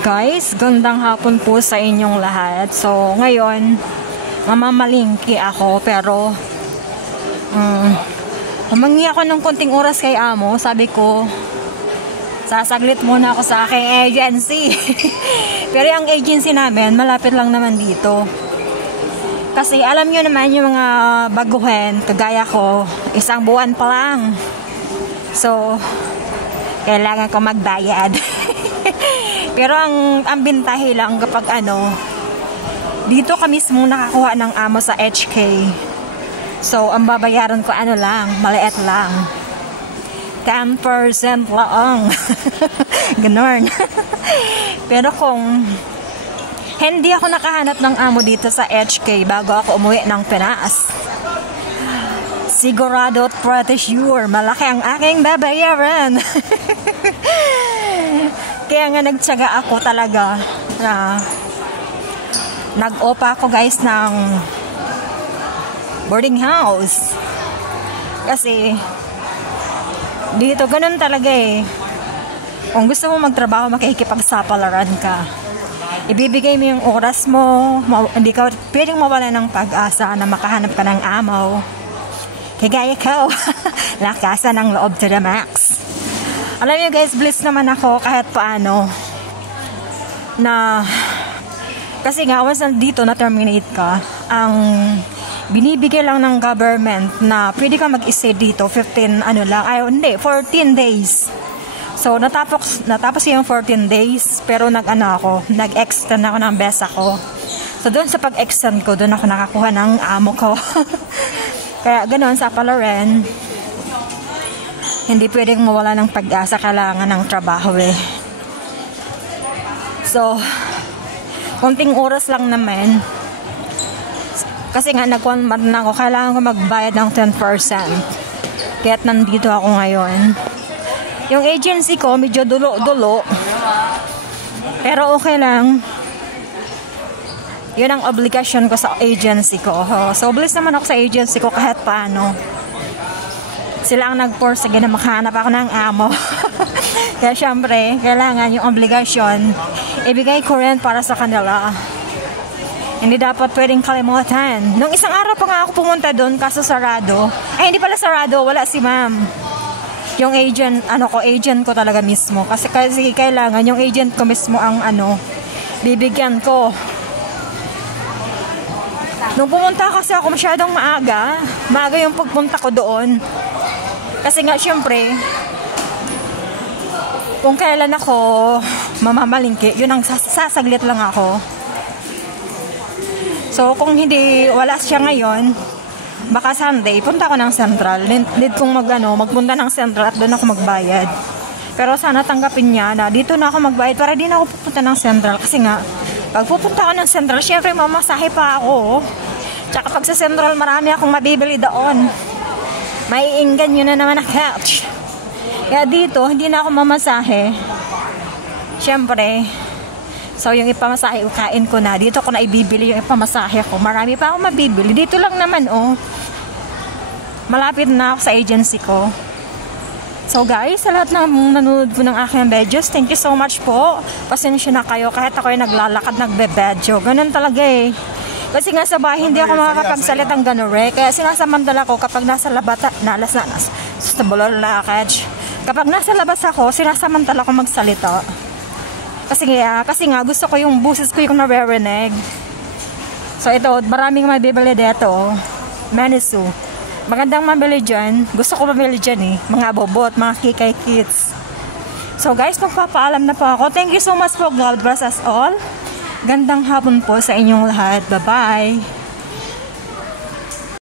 Guys, gandang hapon po sa inyong lahat. So, ngayon, mamamalingki ako pero humangi ako ng konting oras kay amo. Sabi ko, sasaglit muna ako sa aking agency. Pero ang agency namin, malapit lang naman dito. Kasi alam nyo naman yung mga baguhen, kagaya ko, isang buwan pa lang. So, kailangan ko magbayad. Pero ang bintahe lang kapag dito ka mismo nakakuha ng amo sa HK. So, ang babayaran ko lang, maliit lang. 10% lang. Ganon. Pero kung hindi ako nakahanap ng amo dito sa HK bago ako umuwi ng Pinas, sigurado at pretty sure malaki ang aking babayaran. Kaya nga nagtyaga ako talaga na nag-opa ako guys ng boarding house. Kasi dito ganun talaga eh. Kung gusto mo magtrabaho, makikipagsapalaran ka. Ibibigay mo yung oras mo, hindi ka pwedeng mawala ng pag-asa na makahanap ka ng amo. Kagaya ko, lakasan ng loob to the max. Alam niyo guys, blessed naman ako kahit paano na kasi nga once dito na terminate ka, ang binibigay lang ng government na pwede ka mag-stay dito 14 14 days. So natapos yung 14 days pero nag-extend ako ng best ako. So doon sa pag-extend ko, doon ako nakakuha ng amo ko. Kaya ganoon sa palaran, hindi pwedeng mawala ng pag-asa, kailangan ng trabaho eh. So, konting oras lang naman. Kasi nga nag-1 month na ako, kailangan ko magbayad ng 10%. Kaya't nandito ako ngayon. Yung agency ko, medyo dulo-dulo. Pero okay lang. Yun ang obligasyon ko sa agency ko. So, blessed naman ako sa agency ko kahit paano. Sila ang nag-force na makahanap ako ng amo. Kaya syempre, kailangan yung obligasyon ibigay ko rin para sa kanila. Hindi dapat pwedeng kalimutan. Nung isang araw pa nga ako pumunta doon, kaso sarado. Ay, hindi pala sarado, wala si ma'am. Yung agent, agent ko talaga mismo. Kasi kailangan yung agent ko mismo ang bibigyan ko. Nung pumunta kasi ako masyadong maaga yung pagpunta ko doon. Kasi nga syempre, kung kailan ako mamamalingki, yun ang sasaglit lang ako. So kung wala siya ngayon, baka Sunday, punta ako ng Central. Need kong magpunta ng Central at doon ako magbayad. Pero sana tanggapin niya na dito na ako magbayad para di na ako pupunta ng Central. Kasi nga, pag pupunta ako ng Central, syempre mamasahe pa ako. Tsaka pag sa Central, marami akong mabibili doon. Maiinggan nyo na naman na couch. Kaya dito, hindi na ako mamasahe. Syempre, so yung ipamasahe, kain ko na. Dito ko na ibibili yung ipamasahe ko. Marami pa akong mabibili. Dito lang naman, malapit na ako sa agency ko. So guys, sa lahat ng nanonood po ng aking videos, thank you so much po. Pasensya na kayo kahit ako ay naglalakad, nagbe-video. Ganun talaga eh. Kasi nga sa bahay, hindi ako makakapagsalitang gano'n Kaya sinasamantala ko kapag nasa labas, kapag nasa labas ako, sinasamantala ko magsalita. Kasi nga gusto ko yung buses ko yung naririnig. So ito, maraming mabibili dito. Manisu. Magandang mabili dyan. Gusto ko mabili dyan eh. Mga bobot, mga kikay kits. So guys, magpapaalam na po ako. Thank you so much po. God bless us all. Gandang hapon po sa inyong lahat. Bye-bye.